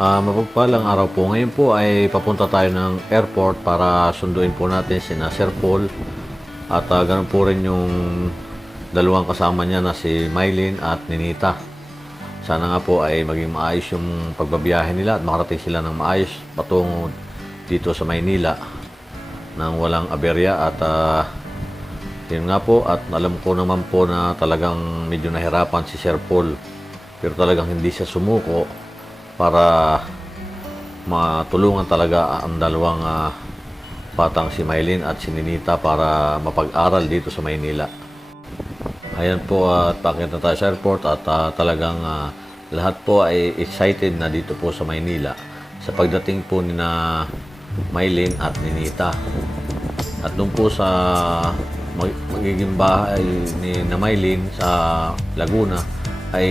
Mapagpalang araw po. Ngayon po ay papunta tayo ng airport para sunduin po natin sina Sir Paul at ganun po rin yung dalawang kasama niya na si Mylene at Ninita. Sana nga po ay maging maayos yung pagbabiyahe nila at makarating sila ng maayos patungo dito sa Maynila nang walang aberya at yun nga po, at alam ko naman po na talagang medyo nahirapan si Sir Paul, pero talagang hindi siya sumuko para matulungan talaga ang dalawang batang si Mylene at si Ninita para mapag-aral dito sa Maynila. Ayan po, at pakita tayo sa airport at talagang lahat po ay excited na dito po sa Maynila sa pagdating po ni na Mylene at Ninita. At doon po sa magiging bahay ni na Mylene sa Laguna ay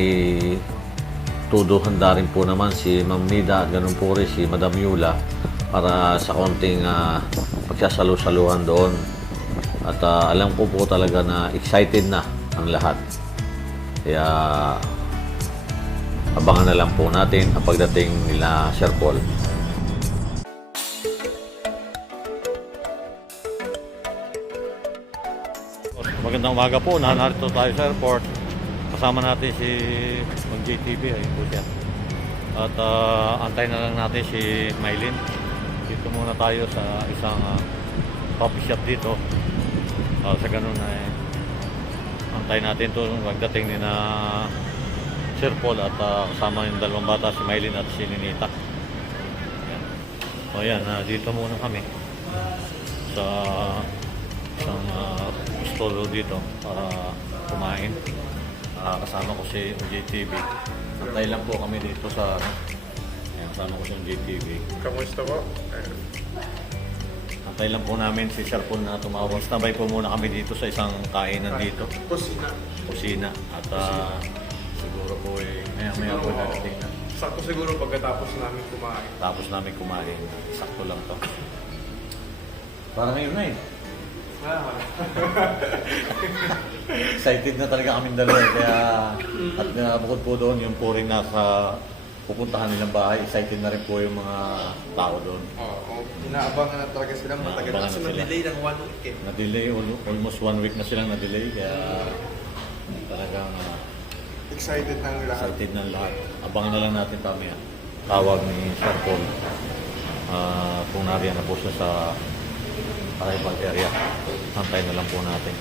todo handa rin po naman si Ma'am Nida at ganun po rin si Madam Yula para sa konting pagsasalu-saluhan doon. At alam ko po talaga na excited na ang lahat. Kaya abangan na lang po natin ang pagdating nila Sir Paul. Magandang umaga po. Narito tayo sa airport. Kasama natin si JTB, ayun po siya. At antayin na lang natin si Mylene. Dito muna tayo sa isang coffee shop dito. Sa ganun na antayin natin ito pagdating ni na Sir Paul at kasama yung dalawang bata, si Mylene at si Ninita. Ayan. So ayan, dito muna kami sa isang stall dito para kumain. Kasama ko si JTV. Antay lang po kami dito sa kasama ko si JTV. Kamusta po? Antay lang po namin si Sir Paul na tumawag. Standby po muna kami dito sa isang kainan dito. Kusina. At siguro po maya po darating na. Sakto siguro pagkatapos namin kumain. Tapos namin kumain. Sakto lang to. Para ngayon na excited na talaga kaming dalawa kaya at bukod po doon yung po rin nasa pupuntahan nilang bahay, excited na rin po yung mga tao doon. Inaabangan na talaga sila matagal Inaabangan kasi na sila. na-delay ng 1 week Na-delay, almost 1 week na silang na-delay kaya talagang Excited ng lahat. excited na lahat. Abangan na lang natin mamaya. Tawag ni Sir Paul. Kung nariyan na po siya sa arrival area. Antay na lang po natin.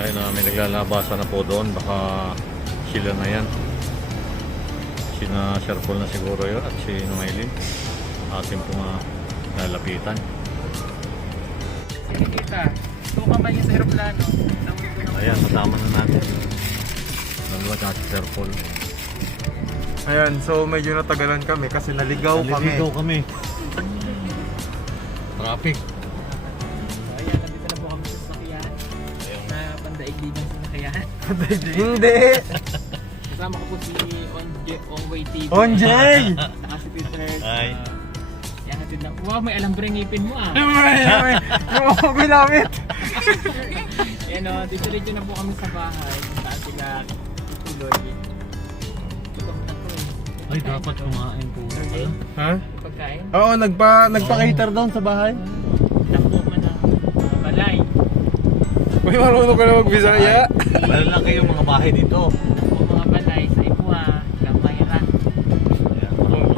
Ayun na, may naglalabasan na po doon. Baka sila na yan. Sina Sir Paul na siguro yun at si Mylene. Ating pong lalapitan. Sige kita, ito ka ba yung sa aeroplano? Ayan, kasama na natin. Dalawa tsaka si Sir Paul. Ayan, so medyo natagalan kami kasi naligaw kami. Traffic. Ayan, nandito na po kami sa sasakyan. Na pandaigdigan sa sasakyan. Hindi! Kasama ko po si Ongway TV. Onjay! Saka si Peter. Ay. Yan natin lang. Wow, may alam rin ngipin mo ah. May ginamit! Yan o, dito na po kami sa bahay. Saan sila tuloy. Gutom na po eh. Ay, dapat kumain po. Ha? Pagkain. Oo, nagpa-cater down sa bahay. Naku man ang mga balay. May marunong ka na mag-Bisaya. Malalaki yung mga bahay dito. Naku mga balay sa Ipua. Gamayran.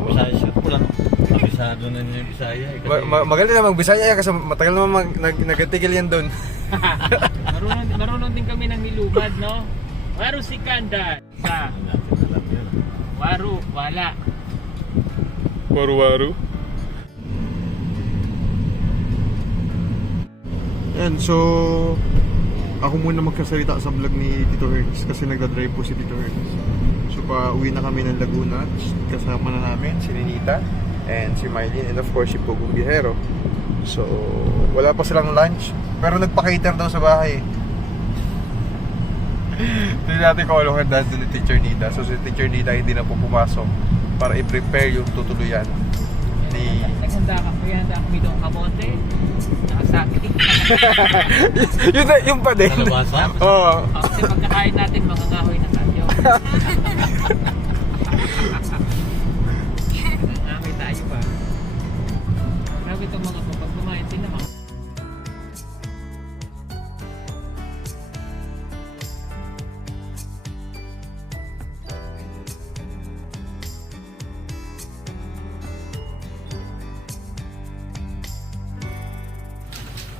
Bisaya siya po lang. Kabisado na niya yung Bisaya. Magaling na mag-Bisaya kasi matagal naman nagtigil yan doon. marunong din kami ng nilubad, no? Waru sikanda. Sa waru, wala. Waru-waru. Yan, so ako muna magkasalita sa vlog ni Tito Ernst kasi nagdadrive po si Tito Ernst. So pa-uwi na kami ng Laguna. Kasama na namin si Ninita and si Mylene and of course si Pugong Bihero. So wala pa silang lunch pero nagpa-cater daw sa bahay. Hindi natin kung anong handa doon ni Teacher Nita. So si Teacher Nita hindi na po pumasok para i-prepare yung tutuluyan ni... Naghanda kami doon kamote. Nakasaki. Yung pa din. Kalabasa? Oo. Kasi pagkakain natin, mga ngahoy na tayo. Ngahoy tayo pa. Grabe itong mga to. Pag kumain, tinamang.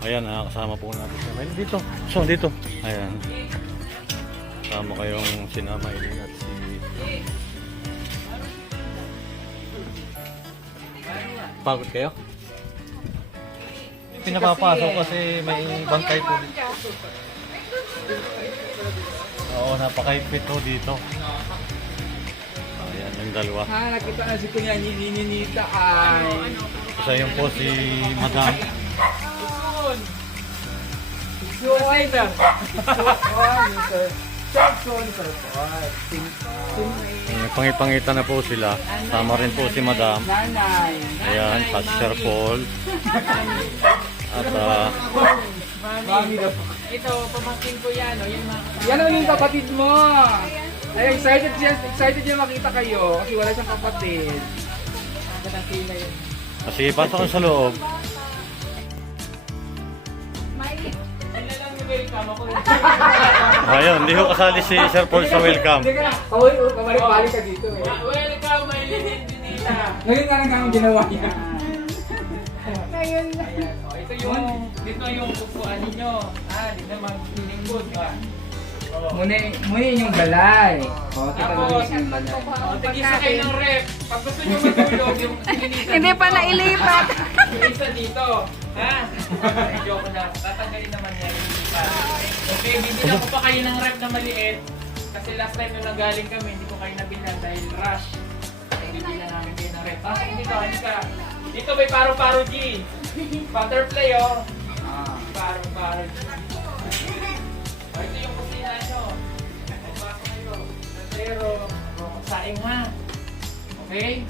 Ayan, kasama po natin siya. Ayun, dito. So, dito. Ayan. Kasama kayong sina Maylin at si... Pagod kayo? Pinapapasok kasi may bangkay po dito. Oo, napakaipit po dito. Ayan, yung dalawa. Nakita na si Kuya Ninita ay... Isa yung po si Madam. Pangipangita na po sila. Sama rin po si Madam. Nanay. Ayan, at Sir Paul. At Mami daw. Ito, pamangkin ko yan. O, yung mga... Yan ang yung kapatid mo. Ay, excited siya makita kayo kasi wala siyang kapatid. Sila yun. kasi pasok ko sa loob. Ano lang yung welcome ako. Ayun, hindi ko kasali si Sir Paul sa welcome. Hindi ka na, kamalik-balik ka dito eh. Welcome, my little Junita. Ngayon nga lang ang ginawa niya. Ayan. O, dito yung upuan ninyo. Dito maglingkod ka. Muna yung balay. O, kita mo Tapos, yung balay. tigisa kayo ng rep. Pag gusto nyo matulog, yung Junita. Hindi pa nailipat. Yung isa dito. Ha? Joke na. Tatanggalin naman yan. Okay, bibilang ko pa kayo ng rep na maliit. Kasi last time nung nagaling kami, hindi ko kayo nabilang dahil rush. Bibilang namin kayo ng rep. Dito, halika. Dito may paro-paro G. Butterfly, oh. Paro-paro G. Ito yung kusina nyo. Magpasok kayo. Pero, saing ha. Okay?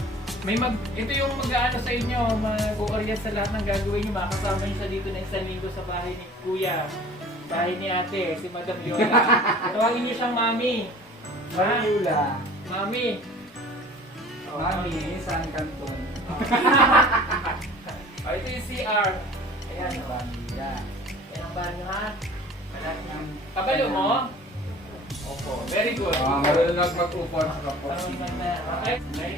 Ito yung mag-aano sa inyo, mag-orient sa lahat ng gagawin nyo. Makasama nyo sa dito na isang linggo sa bahay ni Kuya. Bahay ni Ate, si Madam Yola. Tawagin nyo siyang Mami. Mami Yula. Mami. Mami, San Canton. Ito yung CR. Ayan, o. Yan. Ayan ang banyo ha. Kabalo mo? Opo, very good. Marunong mag-upo sa kapos. Parang ganda. Okay? Okay?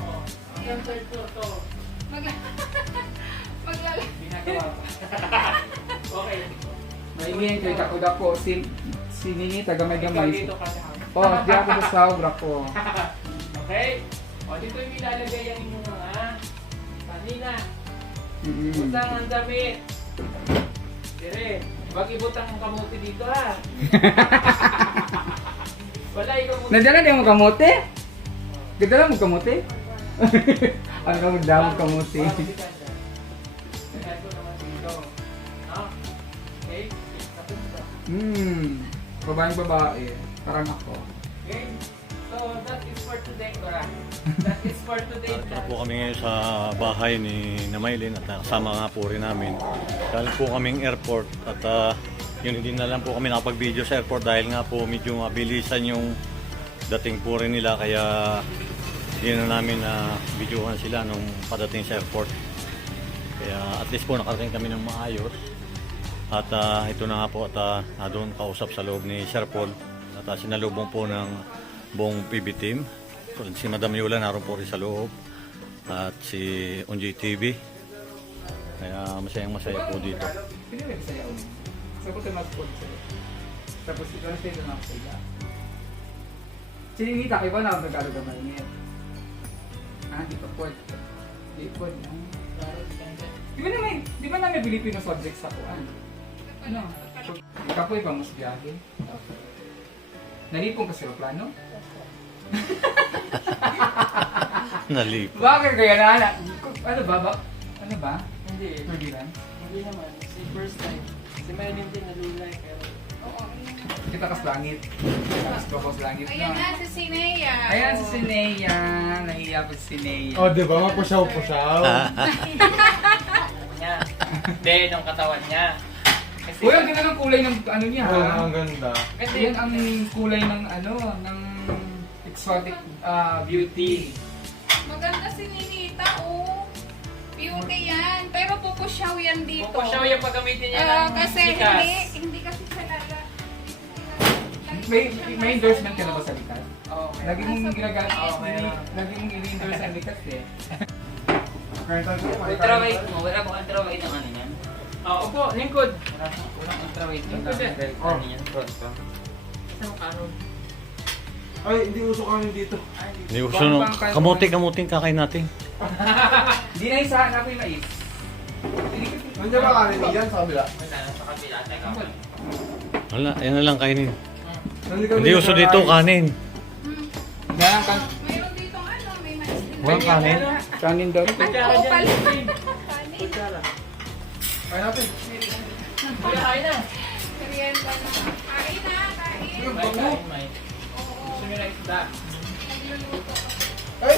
Oh, hanggang third floor to. Maglala. Ginagawa ko. Okay. Maingin kay Dako-Dako. Si Nini, Ikaw taga-gamay. dito ka na. Di ako sa sobra ko. Okay? O, dito yung ilalagay ang inyong mga panina. Mm-hmm. Butang ang damit. Dire, wag ibutang ang kamote dito ha. Wala, ikaw mo. Nadala din mo kamote? Nadala mo kamote? Ano ka magdamag kamote? Lagay ko naman dito. No? Okay? Tapos na. Babaeng-babae. Parang ako. Okay? So, that is for today, Cora. That is for today. At po kami ngayon sa bahay ni Namaylin at kasama nga po rin namin. Dahil po kaming airport at yun hindi na lang po kami nakapag-video sa airport dahil nga po medyo mabilisan yung dating po rin nila kaya hindi na namin na videohan sila nung padating sa airport. Kaya at least po nakarating kami ng maayos. At ito na nga po at doon kausap sa loob ni Sir Paul at sinalubong po ng buong PB team. Si Madam Yola naroon po rin sa loob at si Unji TV. Kaya masayang masaya po dito. Pwede ba sa yaon? Sabi ko mag-pod sa'yo. Tapos ito na sa'yo na ako sa'yo. Sininita kayo ba na nagkalo ka malinit? Di pa pod. Di pod. Di ba na may Filipino subject sa kuan? Ano? Kapoy pa mas biyahe. Nalipong ka sa aeroplano? Nalip. Bakit kaya na? Ano ba? Ano ba? Hindi. Pwede lang? Hindi naman. Si first time. Si Maylin din nalulay pero... Kita kas langit. Kas bakos langit Ayan na. na, si Sinea. Ayan si Sinea. Nahiya po si Sinea. Oh, di ba? Mapusaw-pusaw. Niya. Hindi, ng katawan niya. Kasi, Uy, ang ganda ng kulay ng ano niya Oo, ha. ang ganda. kasi Yan ang kulay ng ano, ng exotic beauty. Maganda si Ninita, oh. Beauty yan. Pero pupusyaw yan dito. kung siya yung paggamitin niya ng Kasi likas. hindi kasi siya lala. May endorsement ka na ba sa likas? Oo, meron. Lagi mong ginagamit, Oo, meron. lagi mong i-endorse ang likas eh. Ultraweight mo, wala bang ultraweight ng ano yan? Oo po, lingkod. Walang ultraweight ng Lingkod eh. ano yan? Front pa. Isang karon. Ay, hindi uso kami dito. Hindi gusto nung kamuting kakain natin. Hindi na isa, hanapin yung mais. Nandiyan ba kami yan sa kabila? Wala na sa kabila. Teka. Wala, yan na lang kainin. Nandito kami Hindi gusto dito kanin. Dalang kan Mayroon dito ano, may mais din. Walang kanin. kanin daw. Kutsara Oo, dyan. pala. Kanin. Kanin. Kutsara. Kaya natin. Kuya, kain na. Merienda na. Kain na, kain. May kain, may. Oo, Gusto nyo na isda. nagluluto ka. Ay,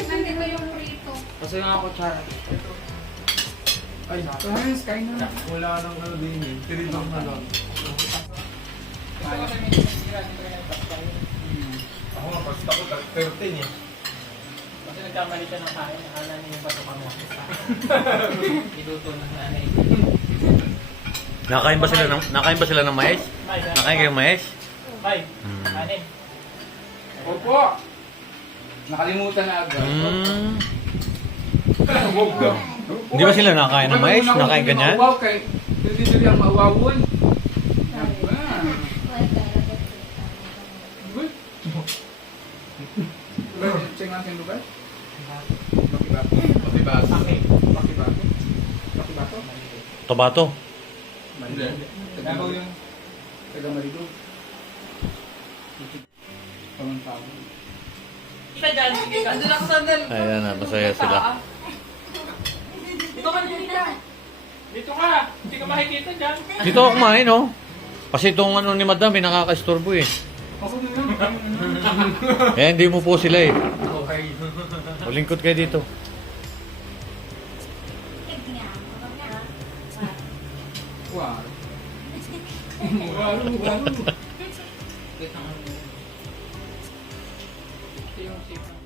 Nandito yung prito. Kasi nga ako tsara. ay, Hans, kain na. wala nang ano din eh. Tiridang na lang. Ito kasi may sira dito kayo nagpapay. Ako nga, basta ko 13 eh. Kasi nagkamali siya ng kain. Akala niya yung patukan mo. Iluto ng nanay. Nakain ba sila ng mais? Nakain kayo ng mais? Ay, kanin. Opo. Nakalimutan na agad. Hindi ba sila nakain ng mais? Nakain ganyan? Wow, kay dito yung mawawon. Check natin lugar. Makibato. Makibato. Makibato. Makibato. Tobato. Hindi. Tagaw yung taga-Marido. Pamantao. Kita dyan, sige ka. Doon ako sandal. Ayan na, masaya sila. Dito ka dito. Dito ka. Hindi ka makikita dyan. Dito ako kumain, oh. Kasi itong ano ni madam, eh, nakaka-istorbo eh. Eh, hindi mo po sila eh. Okay. Ulingkod kayo dito. Wow. Wow. Ito yung sipang.